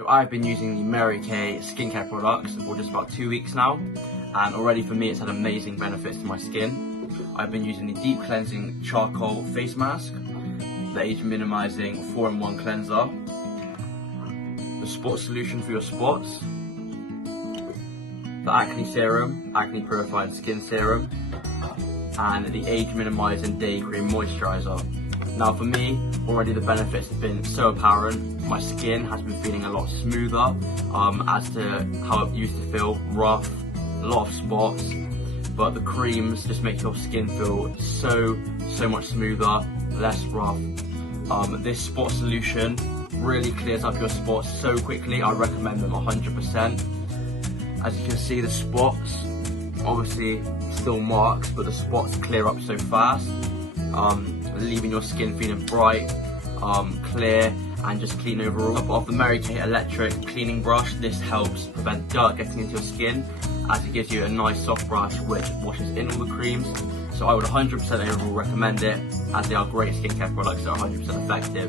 So I've been using the Marykay skincare products for just about 2 weeks now, and already for me it's had amazing benefits to my skin. I've been using the deep cleansing charcoal face mask, the age minimizing 4-in-1 cleanser, the spot solution for your spots, the acne serum, acne purifying skin serum, and the age minimizing day cream moisturizer. Now for me, already the benefits have been so apparent. My skin has been feeling a lot smoother as to how it used to feel, rough, a lot of spots, but the creams just make your skin feel so much smoother, less rough. This spot solution really clears up your spots so quickly. I recommend them 100%. As you can see, the spots, obviously still marks, but the spots clear up so fast, leaving your skin feeling bright, clear, and just clean overall. Of the Marykay electric cleaning brush, this helps prevent dirt getting into your skin, as it gives you a nice soft brush which washes in all the creams. So I would 100% overall recommend it, as they are great skincare products that are 100% effective.